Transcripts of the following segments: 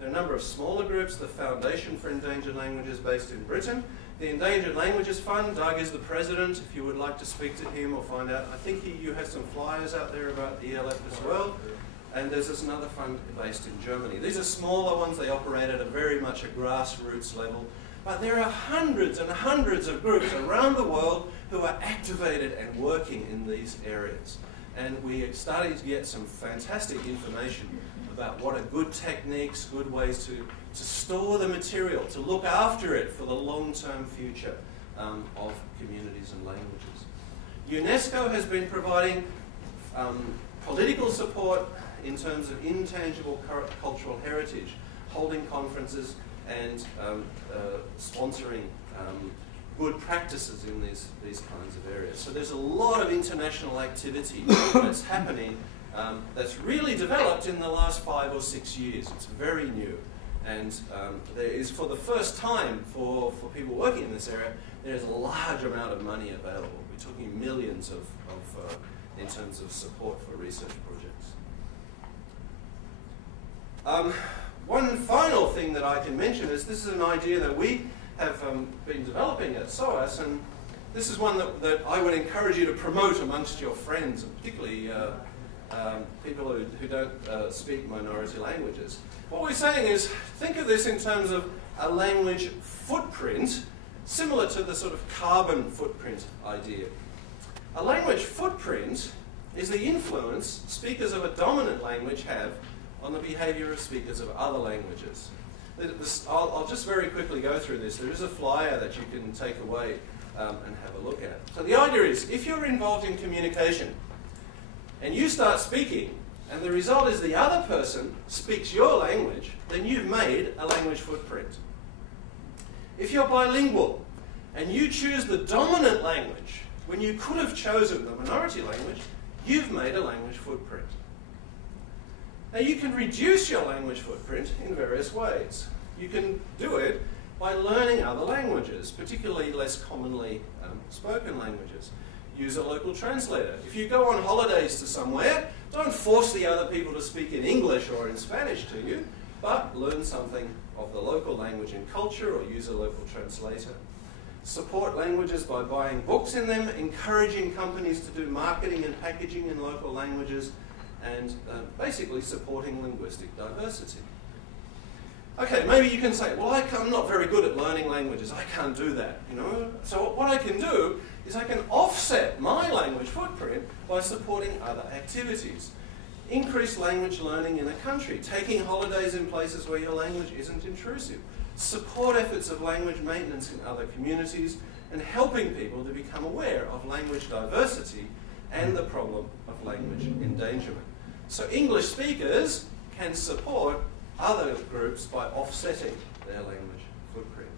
There are a number of smaller groups, the Foundation for Endangered Languages based in Britain. The Endangered Languages Fund, Doug is the president, if you would like to speak to him or find out. I think you have some flyers out there about ELF as well. And there's this another fund based in Germany. These are smaller ones, they operate at a very much a grassroots level. But there are hundreds and hundreds of groups around the world who are activated and working in these areas. And we are starting to get some fantastic information about what are good techniques, good ways to store the material, to look after it for the long-term future of communities and languages. UNESCO has been providing political support in terms of intangible cultural heritage, holding conferences and sponsoring good practices in these kinds of areas. So there's a lot of international activity that's happening that's really developed in the last 5 or 6 years. It's very new. And there is, for the first time, for people working in this area, there's a large amount of money available. We're talking millions in terms of support for research projects. One final thing that I can mention is this is an idea that we have been developing at SOAS, and this is one that I would encourage you to promote amongst your friends, and particularly people who don't speak minority languages. What we're saying is, think of this in terms of a language footprint, similar to the sort of carbon footprint idea. A language footprint is the influence speakers of a dominant language have on the behavior of speakers of other languages. I'll just very quickly go through this. There is a flyer that you can take away and have a look at. So the idea is, if you're involved in communication and you start speaking, and the result is the other person speaks your language, then you've made a language footprint. If you're bilingual and you choose the dominant language when you could have chosen the minority language, you've made a language footprint. Now you can reduce your language footprint in various ways. You can do it by learning other languages, particularly less commonly spoken languages. Use a local translator. If you go on holidays to somewhere, don't force the other people to speak in English or in Spanish to you, but learn something of the local language and culture, or use a local translator. Support languages by buying books in them, encouraging companies to do marketing and packaging in local languages, and basically supporting linguistic diversity. Okay, maybe you can say, well, I'm not very good at learning languages, I can't do that, you know. So what I can do is I can offset my language footprint by supporting other activities. Increase language learning in a country, taking holidays in places where your language isn't intrusive, support efforts of language maintenance in other communities, and helping people to become aware of language diversity and the problem of language endangerment. So English speakers can support other groups by offsetting their language footprint.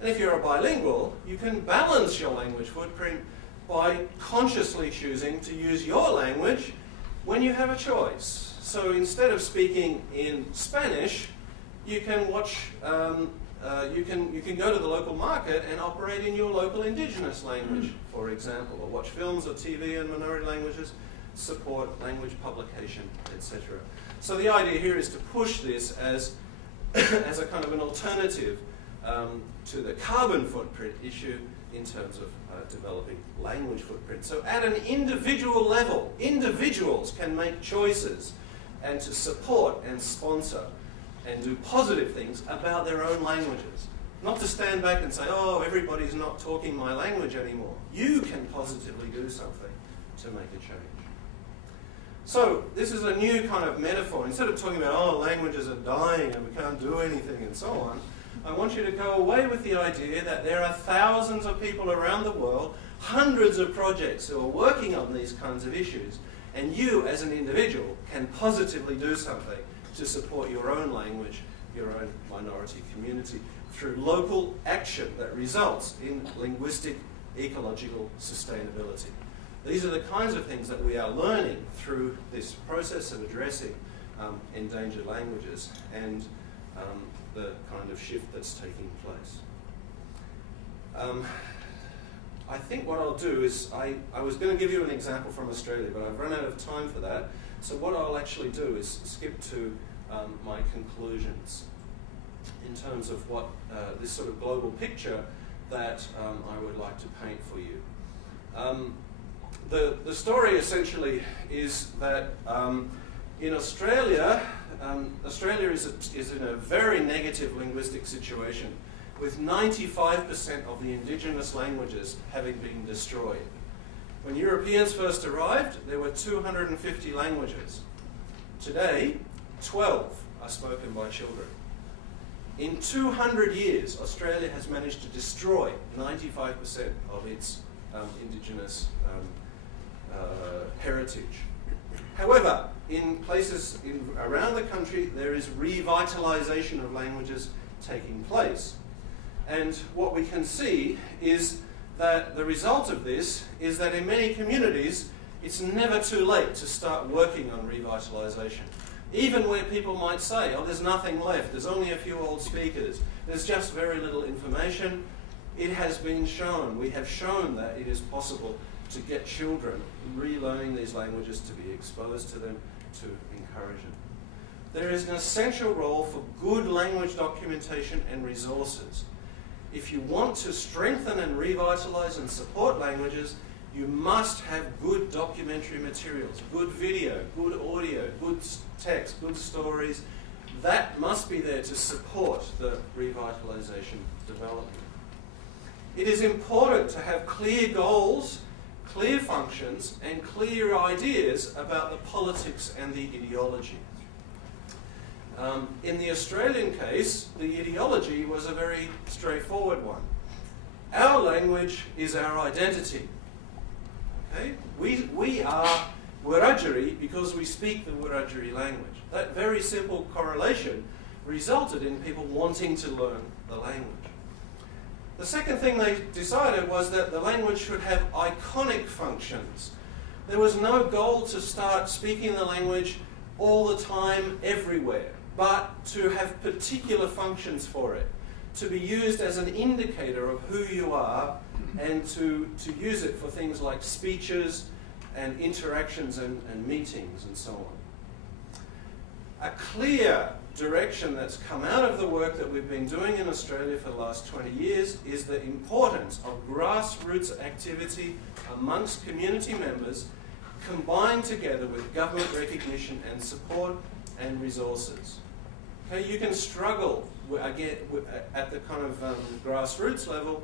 And if you're a bilingual, you can balance your language footprint by consciously choosing to use your language when you have a choice. So instead of speaking in Spanish, you can watch, you can go to the local market and operate in your local indigenous language, for example, or watch films or TV in minority languages, support language publication, etc. So the idea here is to push this as a kind of an alternative to the carbon footprint issue in terms of developing language footprint. So at an individual level, individuals can make choices and to support and sponsor and do positive things about their own languages. Not to stand back and say, oh, everybody's not talking my language anymore. You can positively do something to make a change. So this is a new kind of metaphor. Instead of talking about, oh, languages are dying and we can't do anything and so on, I want you to go away with the idea that there are thousands of people around the world, hundreds of projects who are working on these kinds of issues, and you as an individual can positively do something to support your own language, your own minority community, through local action that results in linguistic ecological sustainability. These are the kinds of things that we are learning through this process of addressing endangered languages and the kind of shift that's taking place. I think what I'll do is, I was going to give you an example from Australia, but I've run out of time for that. So what I'll actually do is skip to my conclusions in terms of what this sort of global picture that I would like to paint for you. The story essentially is that in Australia, Australia is in a very negative linguistic situation, with 95% of the indigenous languages having been destroyed. When Europeans first arrived, there were 250 languages. Today, 12 are spoken by children. In 200 years, Australia has managed to destroy 95% of its indigenous heritage. However, in places around the country, there is revitalization of languages taking place. And what we can see is that the result of this is that in many communities, it's never too late to start working on revitalization. Even where people might say, oh, there's nothing left, there's only a few old speakers, there's just very little information, it has been shown, we have shown that it is possible to get children relearning these languages, to be exposed to them, to encourage them. There is an essential role for good language documentation and resources. If you want to strengthen and revitalize and support languages, you must have good documentary materials, good video, good audio, good text, good stories. That must be there to support the revitalization development. It is important to have clear goals, clear functions, and clear ideas about the politics and the ideology. In the Australian case, the ideology was a very straightforward one. Our language is our identity. Okay? We are Wiradjuri because we speak the Wiradjuri language. That very simple correlation resulted in people wanting to learn the language. The second thing they decided was that the language should have iconic functions. There was no goal to start speaking the language all the time, everywhere, but to have particular functions for it, to be used as an indicator of who you are, and to use it for things like speeches and interactions and meetings and so on. A clear direction that's come out of the work that we've been doing in Australia for the last 20 years is the importance of grassroots activity amongst community members combined together with government recognition and support and resources. Okay, you can struggle again at the kind of grassroots level,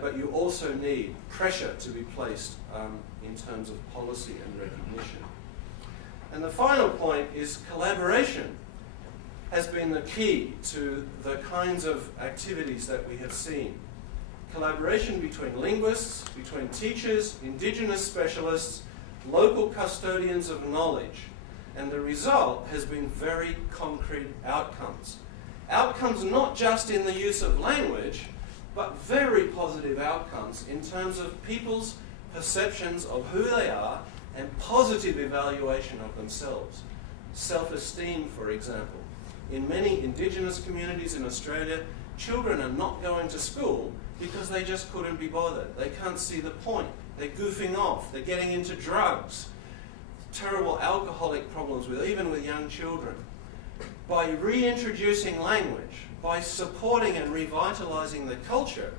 but you also need pressure to be placed in terms of policy and recognition. And the final point is collaboration has been the key to the kinds of activities that we have seen. Collaboration between linguists, between teachers, Indigenous specialists, local custodians of knowledge. And the result has been very concrete outcomes. Outcomes not just in the use of language, but very positive outcomes in terms of people's perceptions of who they are and positive evaluation of themselves. Self-esteem, for example. In many Indigenous communities in Australia, children are not going to school because they just couldn't be bothered. They can't see the point. They're goofing off. They're getting into drugs. Terrible alcoholic problems even with young children. By reintroducing language, by supporting and revitalizing the culture,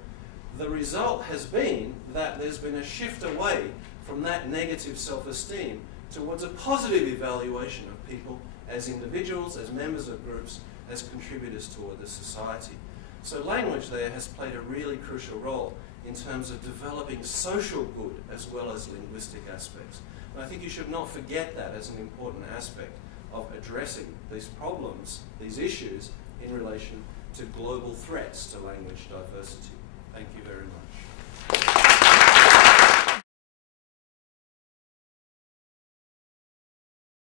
the result has been that there's been a shift away from that negative self-esteem towards a positive evaluation of people as individuals, as members of groups, as contributors toward the society. So language there has played a really crucial role in terms of developing social good as well as linguistic aspects. And I think you should not forget that as an important aspect of addressing these problems, these issues, in relation to global threats to language diversity. Thank you very much.